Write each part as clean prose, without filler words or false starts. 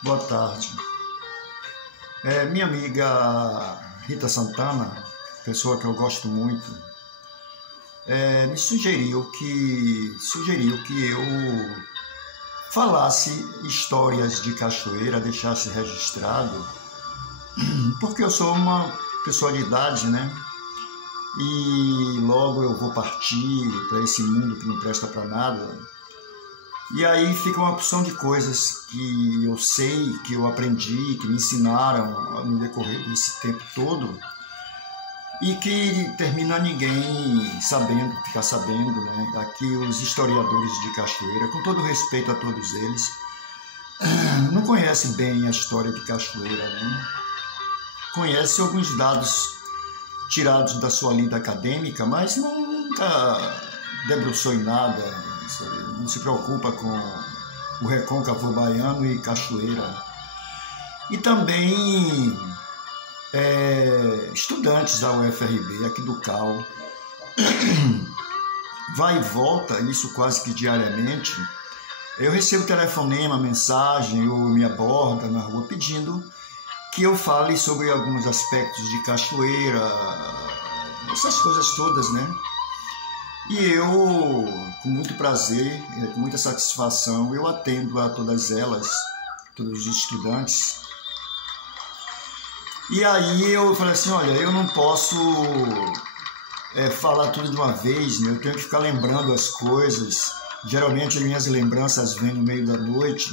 Boa tarde. Minha amiga Rita Santana, pessoa que eu gosto muito, me sugeriu que eu falasse histórias de cachoeira, deixasse registrado, porque eu sou uma pessoa de idade, né? E logo eu vou partir para esse mundo que não presta para nada. E aí fica uma opção de coisas que eu sei, que eu aprendi, que me ensinaram no decorrer desse tempo todo e que termina ninguém sabendo, ficar sabendo, né? Aqui os historiadores de cachoeira, com todo respeito a todos eles, não conhecem bem a história de cachoeira, né? Conhecem alguns dados tirados da sua lida acadêmica, mas nunca debruçou em nada, não se preocupa com o recôncavo baiano e cachoeira. E também estudantes da UFRB, aqui do CAU, vai e volta, isso quase que diariamente. Eu recebo telefonema, mensagem ou me aborda na rua pedindo que eu fale sobre alguns aspectos de cachoeira, essas coisas todas, né? E eu, com muito prazer, com muita satisfação, eu atendo a todas elas, todos os estudantes. E aí eu falei assim, olha, eu não posso falar tudo de uma vez, né? Eu tenho que ficar lembrando as coisas. Geralmente as minhas lembranças vêm no meio da noite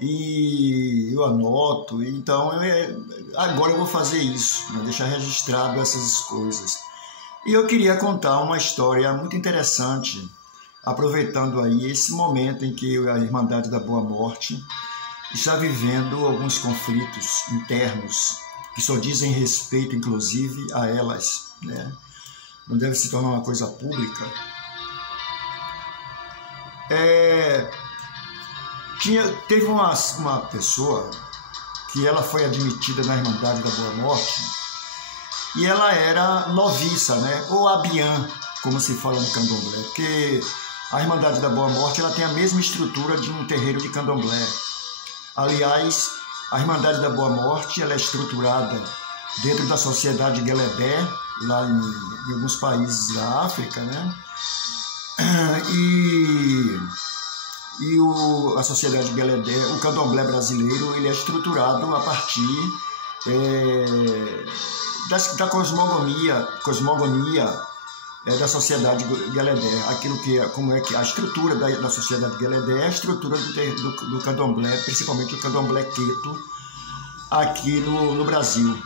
e eu anoto. Então agora eu vou fazer isso, né? Deixar registrado essas coisas. E eu queria contar uma história muito interessante, aproveitando aí esse momento em que a Irmandade da Boa Morte está vivendo alguns conflitos internos que só dizem respeito, inclusive, a elas, né? Não deve se tornar uma coisa pública. Teve uma pessoa que ela foi admitida na Irmandade da Boa Morte e ela era noviça, né? Ou abiã, como se fala no candomblé, porque a Irmandade da Boa Morte ela tem a mesma estrutura de um terreiro de candomblé. Aliás, a Irmandade da Boa Morte ela é estruturada dentro da Sociedade Gueledé, lá em alguns países da África, né? A Sociedade Gueledé, o candomblé brasileiro, ele é estruturado a partir da cosmogonia da Sociedade Gueledé, como é que a estrutura da Sociedade Gueledé é a estrutura do candomblé, principalmente o candomblé queto aqui no Brasil.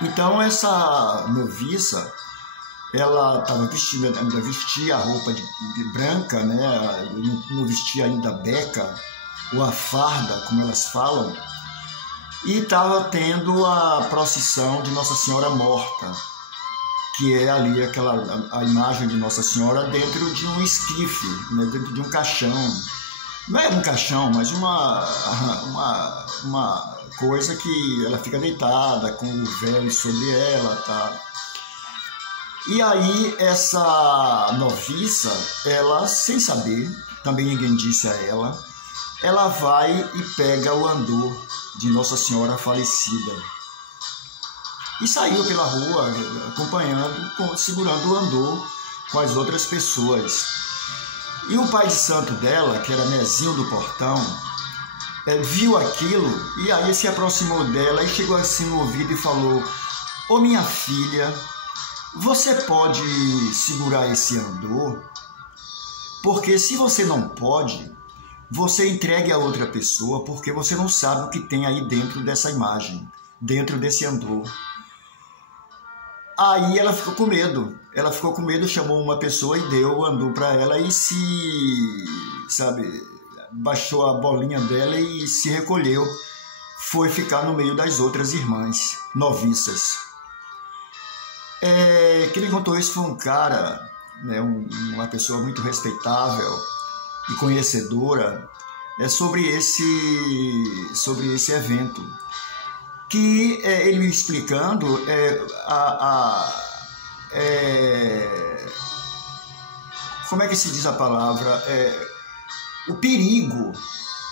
Então essa noviça, ela ainda vestia a roupa de branca, né? Não vestia ainda a beca ou a farda, como elas falam, e estava tendo a procissão de Nossa Senhora Morta, que é ali a imagem de Nossa Senhora dentro de um esquife, né? Dentro de um caixão. Não é um caixão, mas uma coisa que ela fica deitada com o véu sobre ela, tá? E aí essa noviça, ela, sem saber, também ninguém disse a ela vai e pega o andor de Nossa Senhora falecida. E saiu pela rua, acompanhando, segurando o andor com as outras pessoas. E o pai de santo dela, que era Nezinho do Portão, viu aquilo e aí se aproximou dela e chegou assim no ouvido e falou: "Ô minha filha, você pode segurar esse andor? Porque se você não pode, você entregue a outra pessoa, porque você não sabe o que tem aí dentro dessa imagem, dentro desse andor." Aí ela ficou com medo, chamou uma pessoa e deu o andor para ela e baixou a bolinha dela e se recolheu, foi ficar no meio das outras irmãs noviças. Quem me contou isso foi um cara, né, uma pessoa muito respeitável e conhecedora sobre esse evento. Que ele me explicando como é que se diz a palavra? O perigo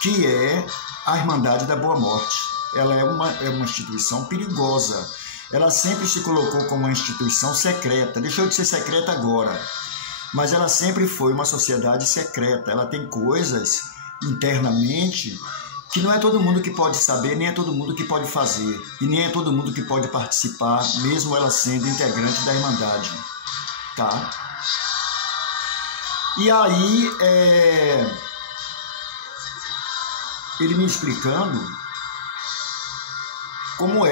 que é a Irmandade da Boa Morte. Ela é uma instituição perigosa. Ela sempre se colocou como uma instituição secreta. Deixou de ser secreta agora, mas ela sempre foi uma sociedade secreta. Ela tem coisas internamente que não é todo mundo que pode saber, nem é todo mundo que pode fazer, e nem é todo mundo que pode participar, mesmo ela sendo integrante da Irmandade, tá? E aí, ele me explicando como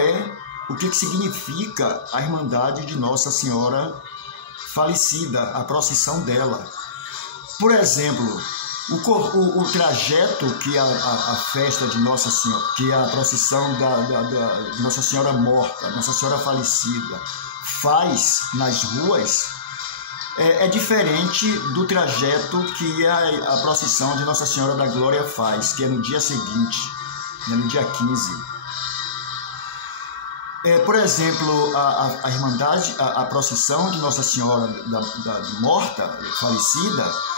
o que significa a Irmandade de Nossa Senhora falecida, a procissão dela. Por exemplo, o trajeto que a festa de Nossa Senhora, que a procissão de Nossa Senhora morta, Nossa Senhora falecida, faz nas ruas, é diferente do trajeto que a procissão de Nossa Senhora da Glória faz, que é no dia seguinte, no dia 15. Por exemplo, a Irmandade, a procissão de Nossa Senhora da morta, falecida,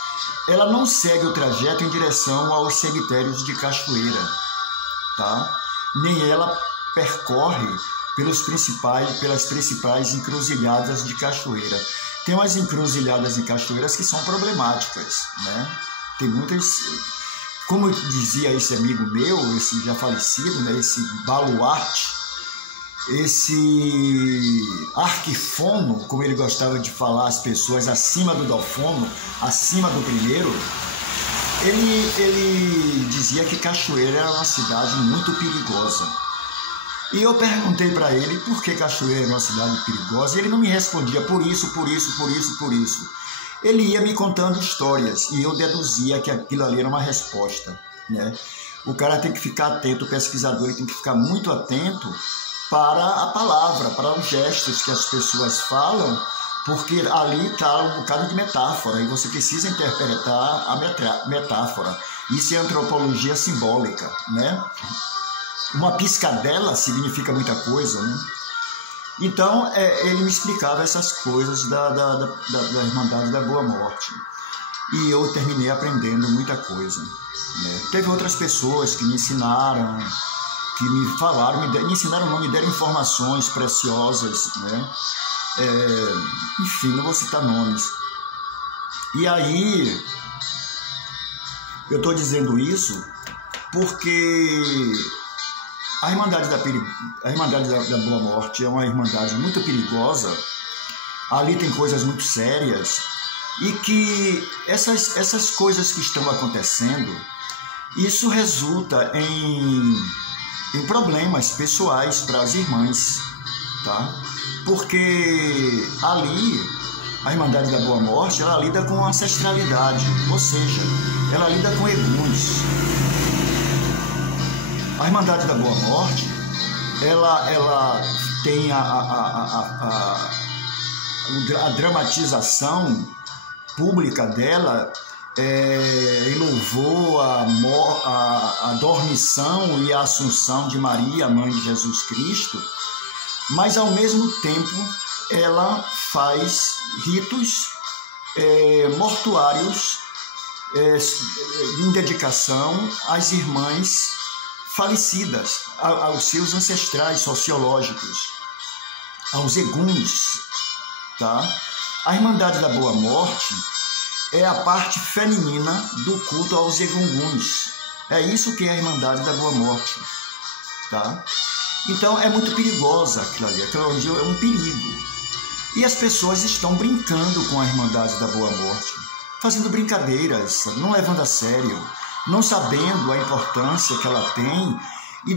ela não segue o trajeto em direção aos cemitérios de Cachoeira, tá? Nem ela percorre pelas principais encruzilhadas de Cachoeira. Tem umas encruzilhadas de Cachoeiras que são problemáticas, né? Tem muitas, como dizia esse amigo meu, esse já falecido, né? Esse baluarte, esse arquifono, como ele gostava de falar as pessoas acima do dofono, acima do primeiro, ele dizia que Cachoeira era uma cidade muito perigosa. E eu perguntei para ele por que Cachoeira é uma cidade perigosa, e ele não me respondia por isso. Ele ia me contando histórias e eu deduzia que aquilo ali era uma resposta, né? O cara tem que ficar atento, o pesquisador ele tem que ficar muito atento para a palavra, para os gestos que as pessoas falam, porque ali está um bocado de metáfora e você precisa interpretar a metáfora. Isso é antropologia simbólica, né? Uma piscadela significa muita coisa, né? Então, ele me explicava essas coisas da Irmandade da Boa Morte. E eu terminei aprendendo muita coisa, né? Teve outras pessoas que me ensinaram, que me falaram, me ensinaram, não me deram informações preciosas, né? Enfim, não vou citar nomes. E aí, eu estou dizendo isso porque a Irmandade da Boa Morte é uma irmandade muito perigosa. Ali tem coisas muito sérias e que essas coisas que estão acontecendo, isso resulta em problemas pessoais para as irmãs, tá? Porque ali, a Irmandade da Boa Morte, ela lida com ancestralidade, ou seja, ela lida com eguns. A Irmandade da Boa Morte, ela tem a dramatização pública dela, em louvor a dormição e a assunção de Maria, mãe de Jesus Cristo, mas ao mesmo tempo ela faz ritos mortuários em dedicação às irmãs falecidas, aos seus ancestrais sociológicos, aos eguns, tá? A Irmandade da Boa Morte é a parte feminina do culto aos egunguns. É isso que é a Irmandade da Boa Morte, tá? Então é muito perigosa aquilo ali é um perigo. E as pessoas estão brincando com a Irmandade da Boa Morte, fazendo brincadeiras, não levando a sério, não sabendo a importância que ela tem e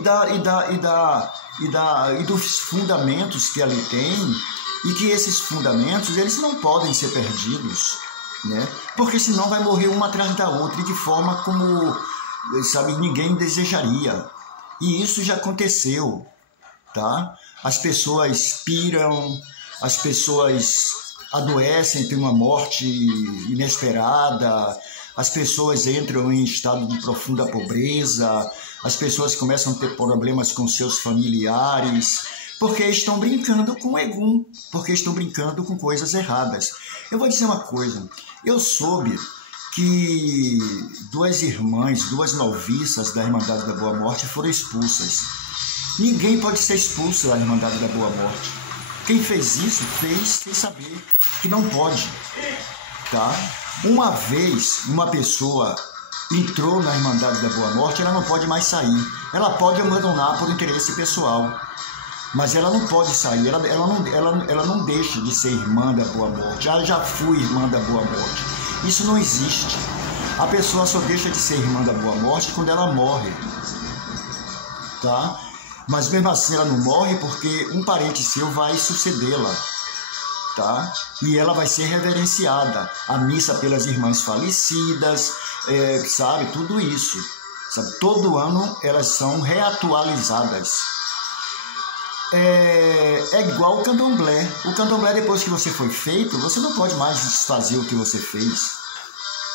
dos fundamentos que ali tem, e que esses fundamentos eles não podem ser perdidos, né? Porque senão vai morrer uma atrás da outra e de forma como, sabe, ninguém desejaria. E isso já aconteceu, tá? As pessoas piram, as pessoas adoecem, tem uma morte inesperada, as pessoas entram em estado de profunda pobreza, as pessoas começam a ter problemas com seus familiares, porque estão brincando com egum, porque estão brincando com coisas erradas. Eu vou dizer uma coisa, eu soube que duas irmãs, duas noviças da Irmandade da Boa Morte foram expulsas. Ninguém pode ser expulso da Irmandade da Boa Morte. Quem fez isso, fez sem saber que não pode, tá? Uma vez uma pessoa entrou na Irmandade da Boa Morte, ela não pode mais sair. Ela pode abandonar por interesse pessoal, mas ela não pode sair, ela não deixa de ser irmã da Boa Morte. Ela já foi irmã da Boa Morte. Isso não existe. A pessoa só deixa de ser irmã da Boa Morte quando ela morre, tá? Mas mesmo assim ela não morre porque um parente seu vai sucedê-la, tá? E ela vai ser reverenciada. A missa pelas irmãs falecidas, sabe? Tudo isso, sabe? Todo ano elas são reatualizadas. É igual o candomblé. O candomblé, depois que você foi feito, você não pode mais desfazer o que você fez.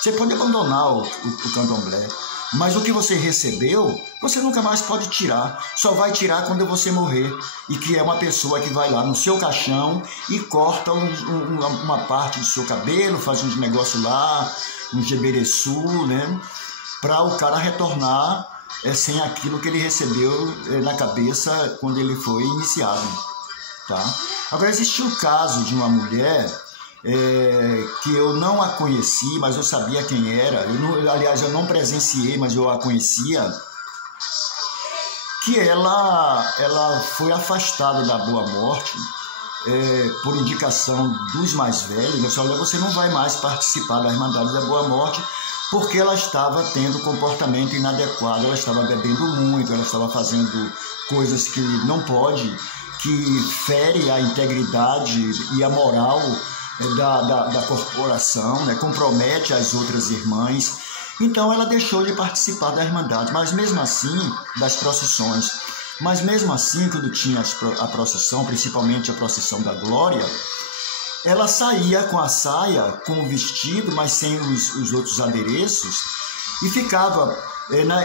Você pode abandonar o candomblé, mas o que você recebeu, você nunca mais pode tirar. Só vai tirar quando você morrer. E que é uma pessoa que vai lá no seu caixão e corta uma parte do seu cabelo, faz uns negócios lá, um gebereçu, né? Para o cara retornar sem aquilo que ele recebeu na cabeça quando ele foi iniciado, tá? Agora, existiu o caso de uma mulher que eu não a conheci, mas eu sabia quem era. Aliás, eu não presenciei, mas eu a conhecia, que ela foi afastada da Boa Morte por indicação dos mais velhos. Eu falei: você não vai mais participar da Irmandade da Boa Morte, porque ela estava tendo comportamento inadequado, ela estava bebendo muito, ela estava fazendo coisas que não pode, que fere a integridade e a moral da corporação, né? Compromete as outras irmãs. Então ela deixou de participar da Irmandade, mas mesmo assim, das procissões. Mas mesmo assim, quando tinha a procissão, principalmente a procissão da Glória, ela saía com a saia, com o vestido, mas sem os outros adereços, e ficava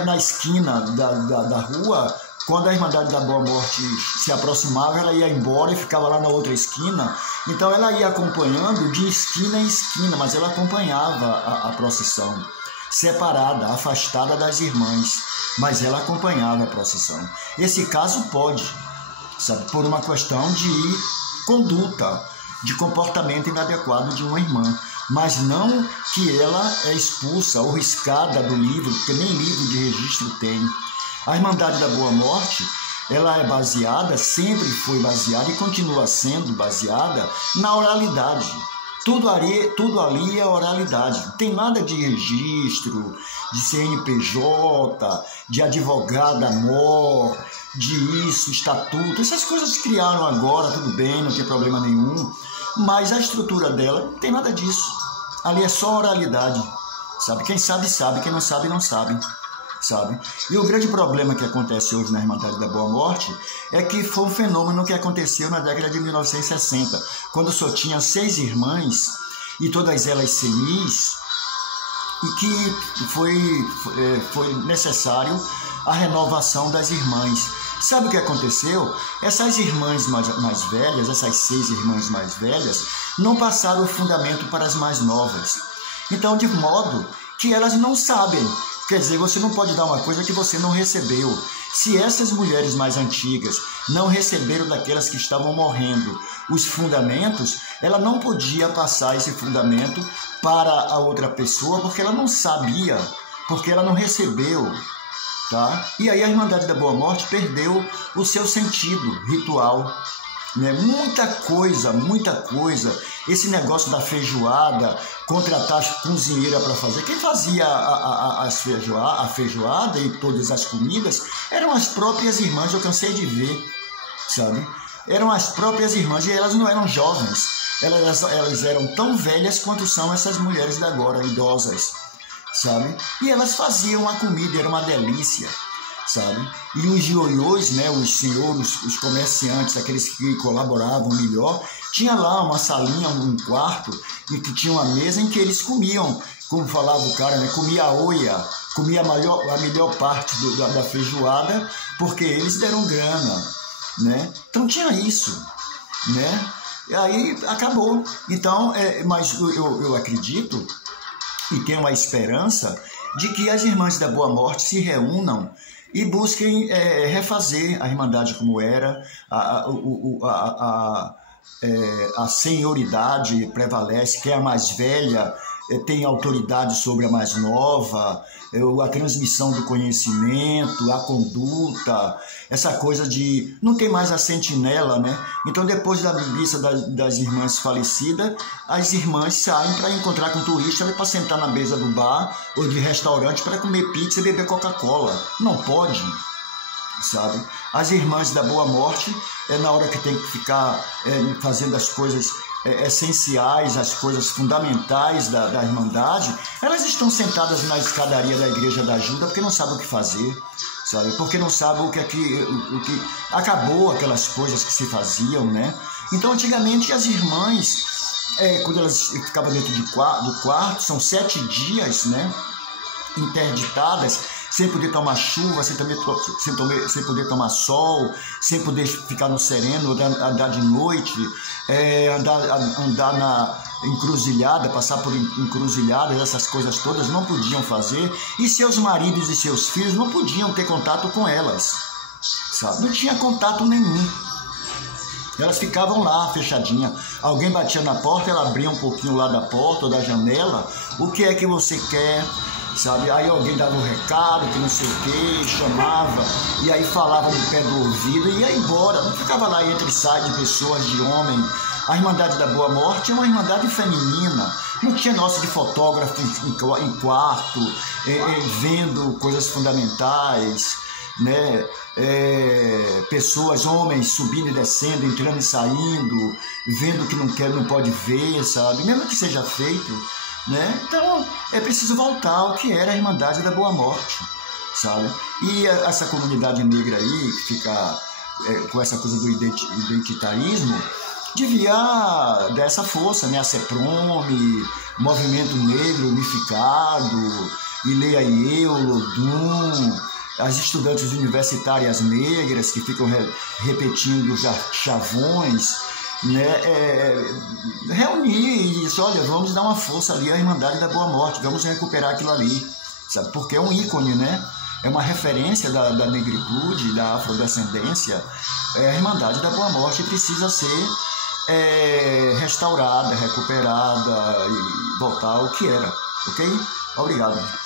na esquina da rua. Quando a Irmandade da Boa Morte se aproximava, ela ia embora e ficava lá na outra esquina. Então ela ia acompanhando de esquina em esquina, mas ela acompanhava a procissão, separada, afastada das irmãs, mas ela acompanhava a procissão. Esse caso pode, sabe, por uma questão de conduta, de comportamento inadequado de uma irmã, mas não que ela é expulsa ou riscada do livro, porque nem livro de registro tem. A Irmandade da Boa Morte, ela é baseada, sempre foi baseada e continua sendo baseada na oralidade. Tudo ali é oralidade. Não tem nada de registro, de CNPJ, de advogado-amor, de isso, estatuto. Essas coisas criaram agora, tudo bem, não tem problema nenhum. Mas a estrutura dela não tem nada disso. Ali é só oralidade, sabe? Quem sabe, sabe. Quem não sabe, não sabe. Sabe? E o grande problema que acontece hoje na Irmandade da Boa Morte é que foi um fenômeno que aconteceu na década de 1960, quando só tinha 6 irmãs e todas elas senis, e que foi necessário a renovação das irmãs. Sabe o que aconteceu? Essas irmãs mais velhas, essas 6 irmãs mais velhas, não passaram o fundamento para as mais novas. Então, de modo que elas não sabem. Quer dizer, você não pode dar uma coisa que você não recebeu. Se essas mulheres mais antigas não receberam daquelas que estavam morrendo os fundamentos, ela não podia passar esse fundamento para a outra pessoa, porque ela não sabia, porque ela não recebeu, tá? E aí a Irmandade da Boa Morte perdeu o seu sentido ritual, né? Muita coisa. Esse negócio da feijoada, contratar cozinheira para fazer. Quem fazia a feijoada e todas as comidas eram as próprias irmãs. Eu cansei de ver, sabe? Eram as próprias irmãs, e elas não eram jovens. Elas eram tão velhas quanto são essas mulheres de agora, idosas, sabe? E elas faziam a comida, era uma delícia, sabe? E os ioiôs, né, os senhores, os comerciantes, aqueles que colaboravam melhor, tinha lá uma salinha, um quarto, e que tinha uma mesa em que eles comiam, como falava o cara, né, comia a oia, comia a melhor parte da feijoada, porque eles deram grana, né? Então tinha isso, né? E aí acabou. Então, mas eu acredito e tenham a esperança de que as Irmãs da Boa Morte se reúnam e busquem refazer a Irmandade como era, a senioridade prevalece, que é a mais velha tem autoridade sobre a mais nova, a transmissão do conhecimento, a conduta, essa coisa de... Não tem mais a sentinela, né? Então, depois da missa das irmãs falecidas, as irmãs saem para encontrar com o turista, para sentar na mesa do bar ou de restaurante para comer pizza e beber Coca-Cola. Não pode, sabe? As Irmãs da Boa Morte, na hora que tem que ficar fazendo as coisas essenciais, as coisas fundamentais da Irmandade, elas estão sentadas na escadaria da Igreja da Ajuda porque não sabem o que fazer, sabe? Porque não sabem o que acabou, aquelas coisas que se faziam, né? Então, antigamente, as irmãs, quando elas ficavam dentro do quarto, são 7 dias, né? Interditadas, sem poder tomar chuva, sem poder tomar sol, sem poder ficar no sereno, andar de noite, andar na encruzilhada, passar por encruzilhadas, essas coisas todas não podiam fazer, e seus maridos e seus filhos não podiam ter contato com elas, sabe? Não tinha contato nenhum. Elas ficavam lá, fechadinha. Alguém batia na porta, ela abria um pouquinho lá da porta ou da janela. O que é que você quer? Sabe? Aí alguém dava um recado, que não sei o que, chamava, e aí falava no pé do ouvido e ia embora. Não ficava lá entre e sai de pessoas, de homem. A Irmandade da Boa Morte é uma irmandade feminina. Não tinha nossa de fotógrafo em quarto, vendo coisas fundamentais, né? Pessoas, homens subindo e descendo, entrando e saindo, vendo o que não quer, não pode ver, sabe? Mesmo que seja feito, né? Então é preciso voltar ao que era a Irmandade da Boa Morte, sabe? E essa comunidade negra aí, que fica com essa coisa do identitarismo, devia dar essa força, né? A CEPROME, Movimento Negro Unificado, Ileaiê, Olodum, as estudantes universitárias negras que ficam repetindo os chavões, né? Reunir isso, olha, vamos dar uma força ali à Irmandade da Boa Morte, vamos recuperar aquilo ali, sabe? Porque é um ícone, né? É uma referência da negritude, da afrodescendência. A Irmandade da Boa Morte precisa ser restaurada, recuperada e voltar ao que era, ok? Obrigado.